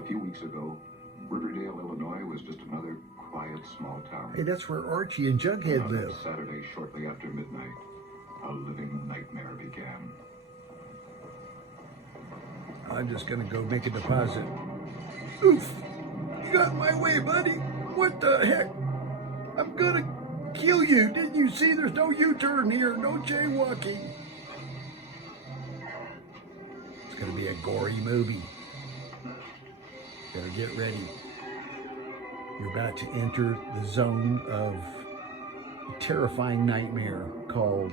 A few weeks ago, Riverdale, Illinois was just another quiet small town. Hey, that's where Archie and Jughead On live. Saturday, shortly after midnight, a living nightmare began. I'm just gonna go make a deposit. Oof! You got in my way, buddy. What the heck? I'm gonna kill you. Didn't you see there's no U-turn here, no jaywalking? It's gonna be a gory movie. Better get ready. You're about to enter the zone of a terrifying nightmare called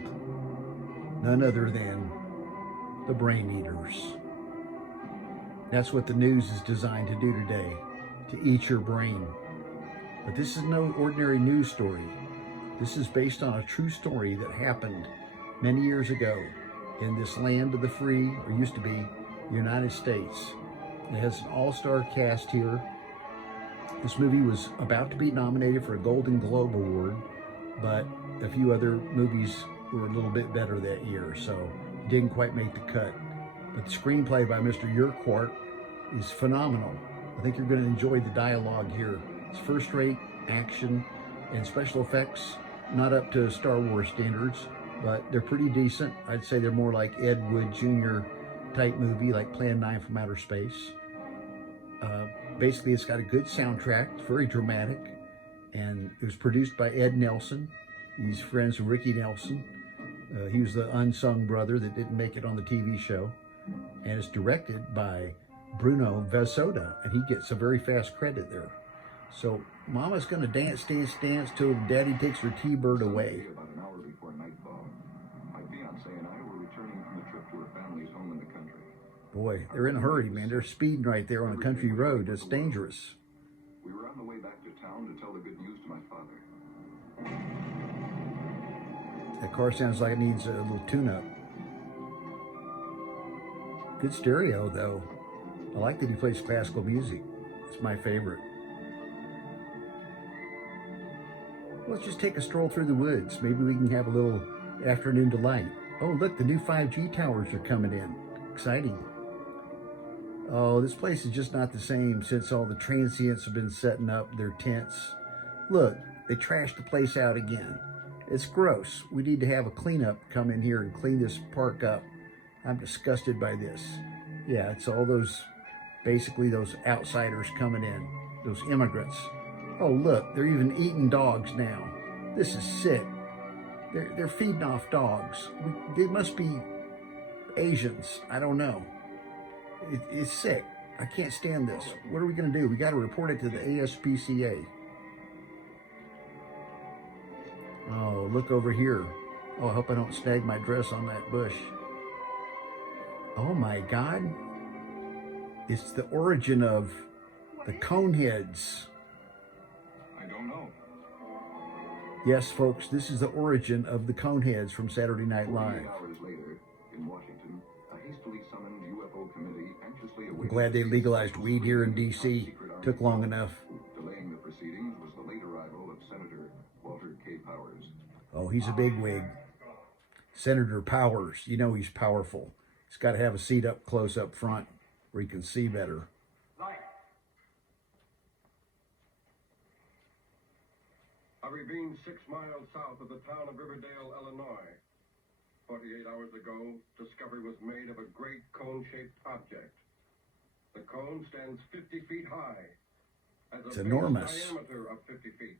none other than the Brain Eaters. That's what the news is designed to do today, to eat your brain. But this is no ordinary news story. This is based on a true story that happened many years ago in this land of the free, or used to be, United States. It has an all-star cast here. This movie was about to be nominated for a Golden Globe Award, but a few other movies were a little bit better that year, so it didn't quite make the cut. But the screenplay by Mr. Urquhart is phenomenal. I think you're going to enjoy the dialogue here. It's first-rate action and special effects, not up to Star Wars standards, but they're pretty decent. I'd say they're more like Ed Wood Jr. type movie, like Plan 9 from Outer Space. Basically, it's got a good soundtrack. It's very dramatic, and it was produced by Ed Nelson. He's friends with Ricky Nelson. He was the unsung brother that didn't make it on the TV show. And it's directed by Bruno Vasoda, and he gets a very fast credit there. So Mama's going to dance, dance, dance till Daddy takes her T-bird away. About an hour before nightfall, my fiancée and I were returning from a trip to her family's home in the country. Boy, they're in a hurry, man. They're speeding right there on a country road. It's dangerous. We were on the way back to town to tell the good news to my father. That car sounds like it needs a little tune-up. Good stereo, though. I like that he plays classical music. It's my favorite. Let's just take a stroll through the woods. Maybe we can have a little afternoon delight. Oh, look, the new 5G towers are coming in. Exciting. Oh, this place is just not the same since all the transients have been setting up their tents. Look, they trashed the place out again. It's gross. We need to have a cleanup come in here and clean this park up. I'm disgusted by this. Yeah, it's all those, basically those outsiders coming in, those immigrants. Oh, look, they're even eating dogs now. This is sick. They're feeding off dogs. They must be Asians. I don't know. It's sick. I can't stand this. What are we going to do? We got to report it to the ASPCA. Oh, look over here. Oh, I hope I don't snag my dress on that bush. Oh my God. It's the origin of the Coneheads. I don't know. Yes, folks, this is the origin of the Coneheads from Saturday Night Live. 48 hours later, in Washington, a hastily summoned UFO committee anxiously I'm glad they legalized weed here in D.C. Took long enough. Delaying the proceedings was the late arrival of Senator Walter K. Powers. Oh, he's a bigwig. Senator Powers, you know he's powerful. He's got to have a seat up close up front where he can see better. A ravine 6 miles south of the town of Riverdale, Illinois. 48 hours ago, discovery was made of a great cone-shaped object. The cone stands 50 feet high. It's enormous. Diameter of 50 feet.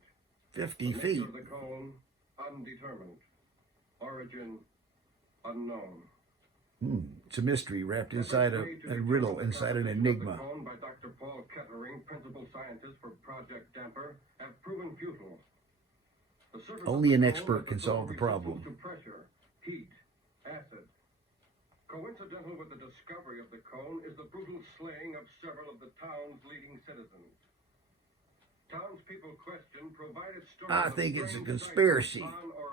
50 The feet. nature of the cone, undetermined. Origin, unknown. It's a mystery wrapped inside a riddle, inside an enigma. The cone by Dr. Paul Kettering, principal scientist for Project Damper, have proven futile. The surface Only of an the expert cone can is solve the problem. resistant to pressure, heat, acid. Coincidental with the discovery of the cone is the brutal slaying of several of the town's leading citizens. Townspeople question provided stories. I think it's a conspiracy.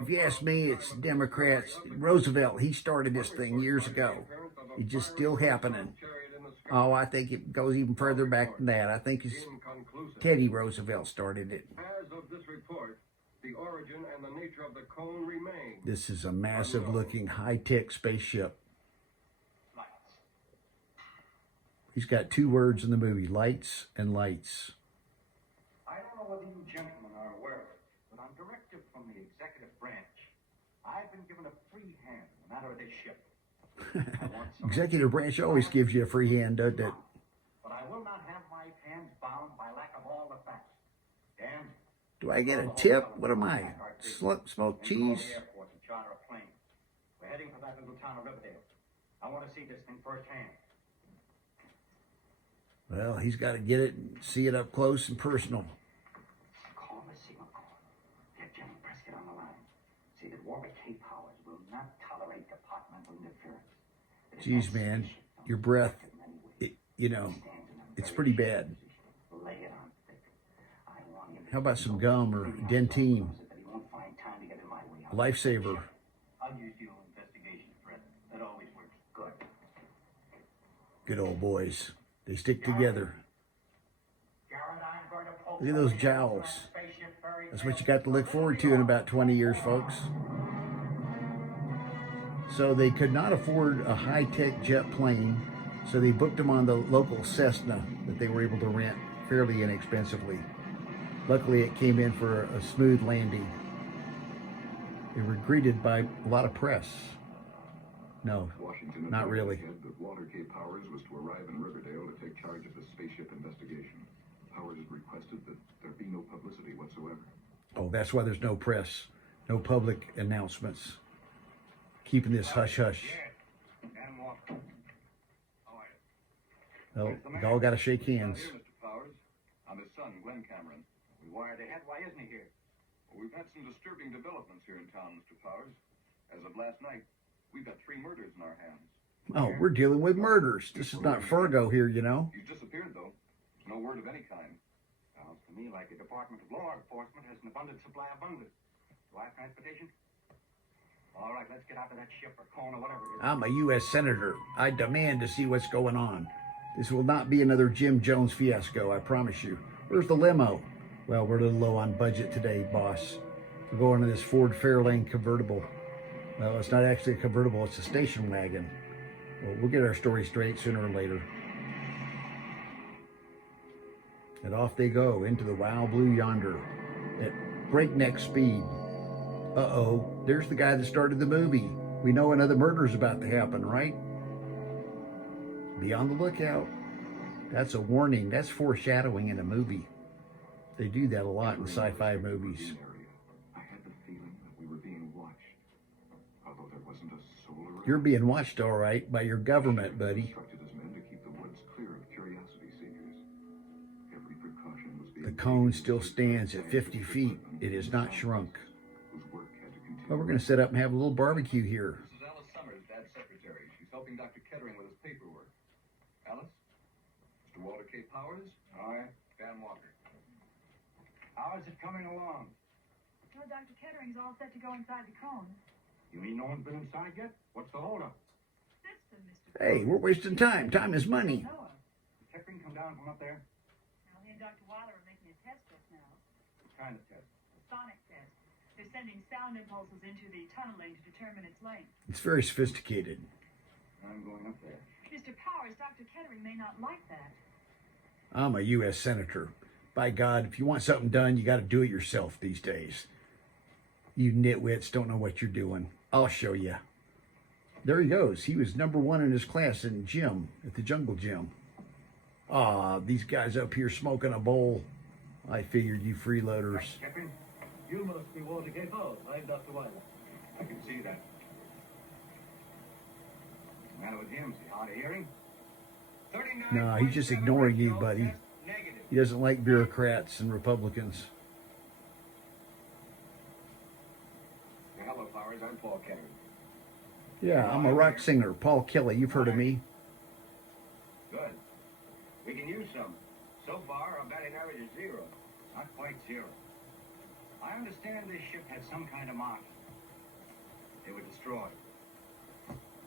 If you ask me, it's Democrats. Roosevelt, he started this thing years ago. It's just still happening. Oh, I think it goes even further back than that. I think it's Teddy Roosevelt started it. As of this report, the origin and the nature of the cone remain. This is a massive looking high-tech spaceship. He's got 2 words in the movie, lights and lights. I don't know whether you gentlemen are aware of it, but on directive from the executive branch, I've been given a free hand in the matter of this ship. Executive branch always gives you a free hand, doesn't it? But I will not have my hands bound by lack of all the facts. And Do I get a tip? What am I? Smoked cheese? The airport to charter a plane. We're heading for that little town of Riverdale. I want to see this thing firsthand. Well, he's got to get it and see it up close and personal. Call the signal call. Get Jenny Prescott on the line. Say that Warwick K. Powers will not tolerate departmental interference. Geez, man, your breath, it's pretty bad. How about some gum or Dentyne? Lifesaver. I'll use the old investigation, Fred. That always works. Good. Good old boys. They stick together. Garrett, I'm going to poke Look at those jowls. That's what you got to look forward to in about 20 years, folks. So they could not afford a high-tech jet plane, so they booked them on the local Cessna that they were able to rent fairly inexpensively. Luckily, it came in for a smooth landing. They were greeted by a lot of press. No, Washington not really. said that Walter K. Powers was to arrive in Riverdale to take charge of the spaceship investigation. Powers requested that there be no publicity whatsoever. Oh, that's why there's no press, no public announcements. Keeping this hush-hush. Well, you all got to shake hands. Here, Mr. Powers. I'm his son, Glenn Cameron. We wired ahead. Why isn't he here? Well, we've had some disturbing developments here in town, Mr. Powers. As of last night, we've got 3 murders in our hands. Oh, we're dealing with murders. This is not Fargo here, you know. He's disappeared, though. No word of any kind. Sounds to me like the Department of Law Enforcement has an abundant supply of bunglers. Do I have transportation? All right, let's get out to that ship or cone or whatever it is. I'm a U.S. Senator. I demand to see what's going on. This will not be another Jim Jones fiasco, I promise you. Where's the limo? Well, we're a little low on budget today, boss. We're going to this Ford Fairlane convertible. Well, it's not actually a convertible, it's a station wagon. Well, we'll get our story straight sooner or later. And off they go into the wild blue yonder at breakneck speed. Uh-oh, there's the guy that started the movie. We know another murder's about to happen, right? Be on the lookout. That's a warning. That's foreshadowing in a movie. They do that a lot in sci-fi movies. I had the feeling that we were being watched. Although there wasn't a soul around. You're being watched, all right, by your government, buddy. Instructed his men to keep the woods clear of curiosity seekers. Every precaution was being The cone still stands at 50 feet. It is not shrunk. whose work had to continue. Well, we're going to set up and have a little barbecue here. This is Alice Summers, Dad's secretary. She's helping Dr. Kettering with his paperwork. Alice? Mr. Walter K. Powers? Aye. Dan Walker. How is it coming along? Well, Dr. Kettering's all set to go inside the cone. You mean no one's been inside yet? What's the holdup? System, Mr. Hey, we're wasting time. Time is money. Noah. Did Kettering come down from up there? Now, he and Dr. Waller are making a test just now. What kind of test? A sonic test. They're sending sound impulses into the tunneling to determine its length. It's very sophisticated. I'm going up there. Mr. Powers, Dr. Kettering may not like that. I'm a U.S. Senator. By God, if you want something done, you got to do it yourself these days. You nitwits don't know what you're doing. I'll show you. There he goes. He was #1 in his class in gym, at the jungle gym. Ah, these guys up here smoking a bowl. I figured you freeloaders. Kettering? You must be Walter K. Powers. I'm Dr. Wilder. I can see that. What's the matter with him? Is he hard of hearing? Nah, he's just ignoring you, buddy. He doesn't like bureaucrats and Republicans. Hello, Powers. I'm Paul Kettering. Yeah, I'm a rock singer, Paul Kelly. You've heard of me. Good. We can use some. So far, our batting average is 0. Not quite 0. I understand this ship had some kind of marking. They were destroyed.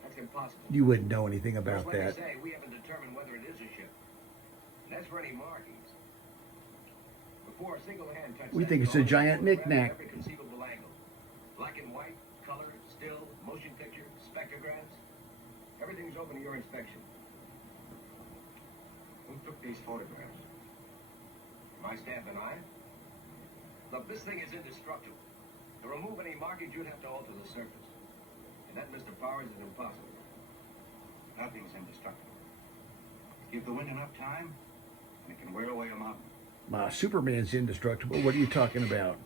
That's impossible. You wouldn't know anything Just about let me that. say, we haven't determined whether it is a ship. And as for any markings, before a single hand touches We that think it's a cone, giant we'll grab knick-knack. Every conceivable angle. Black and white, color, still, motion picture, spectrographs. Everything's open to your inspection. these photographs. My staff and I? Look, this thing is indestructible. To remove any markings, you'd have to alter the surface. And that, Mr. Powers, is impossible. Nothing's indestructible. Give the wind enough time, and it can wear away a mountain. Superman's indestructible. What are you talking about?